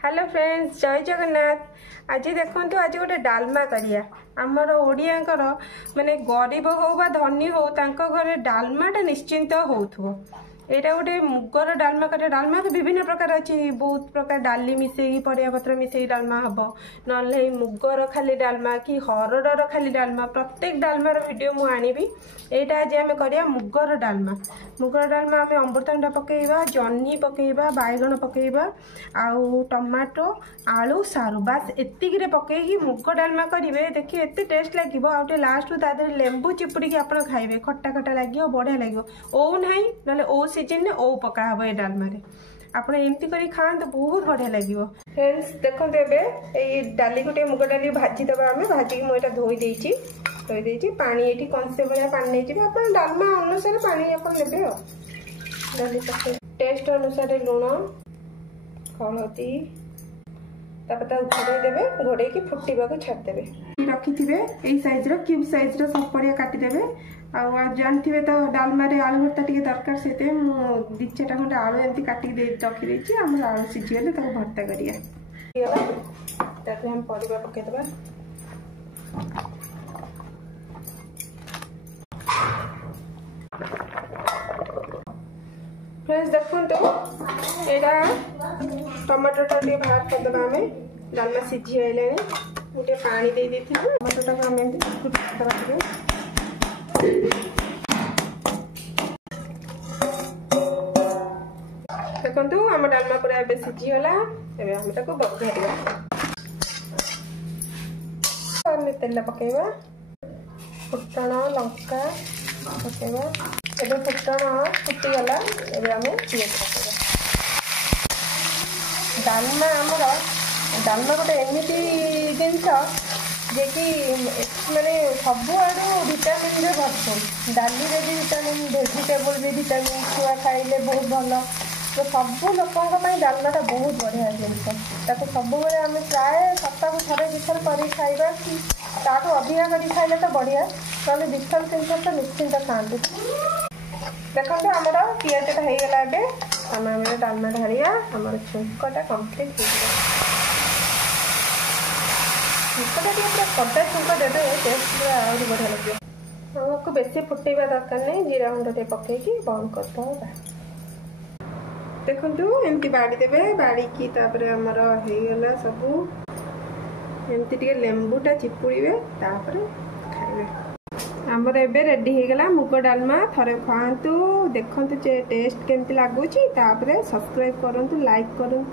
Hello friends, जय जगन्नाथ। आज देखो आज गोटे डालमा करिया आमर ओडियांकर माने गरीब हो बा धनी हो तांको घरे डालमाटा निश्चिंत होउथबो। एटा गोटे मुगर डालमा करिया। डालमा तो विभिन्न प्रकार अच्छी, बहुत प्रकार डाली मिसेई परिया पत्र मिसेई डालमा हम ना मुगर खाली डालमा कि हरडर खाली डालमा, प्रत्येक डालमार वीडियो मु आनिबी। एटा आज आम करिया मुगर डालमा। मुगर डालमा आम अमृतभंडा पकेइबा, जह्नी पकेइबा, बैगण पकेइबा, आउ टमाटो आलू सारू बास एतिक पकईकि मुग डालमा करेंगे। देखिए एत टेस्ट लगे। आउटे लास्ट तादे लेंबू चिपुड़ी आप खाइबे, खट्टा खट्टा लगे, बढ़िया लगे। ओ ना ना ओ सीजन में ओ पका हम ये डालमा आप एमती कर खाते बहुत बढ़िया लगे। फ्रेंड्स देखो ये डाली गोटे मुग डाली भाजीदबा आम भाजिक मुझे धोई पानी ये कंसे भाया पानी नहीं आप डालमा अनुसार पानी आप ने टेस्ट अनुसार लुण हलदी घोड़े घोड़े की फुटवा को छाड़देवे। रखिथे यही सैज क्यूब सैज सब परिया काटिदेवे। जानते तो डालमा आलू भर्ता टे दरकार से दी चार खंडे आलू एमती काटिक रखी आम आलू सीझीगले भर्ता करा हम परिवा पकईदबा। फ्रेंड्स देखो यहाँ टमाटो टे बाहर करदे आम डालमा सीझी आइले गोटे पानी दे दी टमाटो टाक आम देखु आम डालमा पूरा ए सीझीगला। आम बघारिया तेल पकेवा, फुटण लंका पकेवा। एबे फुटण फुटीगला आम पियाज पकेवा। डालमा आमर डालमा गोटे एमती जिनस जे कि माने सब आड़ू विटामिन रे भरपूर। डाली रे भी विटामिन, भेजिटेबल भी विटामिन, छुआ खाइले बहुत भल। तो सब लोकों डालमाटा बहुत बढ़िया जिनस। ताको सब बेले आम प्राय सप्ताह थे दिथर कर खाइबा कि ताठू अधिका कर खाइले तो बढ़िया, ना दिथर तीन थर तो निश्चिंत खाते। देखो आमर पियाजटा होगला। आम डालमा ढारिया आम छुंकटा कम्प्लीट हो छुंकटा पूरा कड़ा छुंक देते टेस्ट पूरा आहरी बढ़िया लगे। आमको बेसी फुटेबा दरकार नहीं, जीरा गुंड पकईकि बंद करदे। देखु एमती बाड़ी देवे, बाड़ी की आमर होगला सबू एमती टे लेंबूटा चिपुड़े खाइबे। आमर एबे रेडी होगला मुग डालमा। थरे खातु देखु टेस्ट केमती लगुच। सब्सक्राइब करूँ, लाइक करूँ।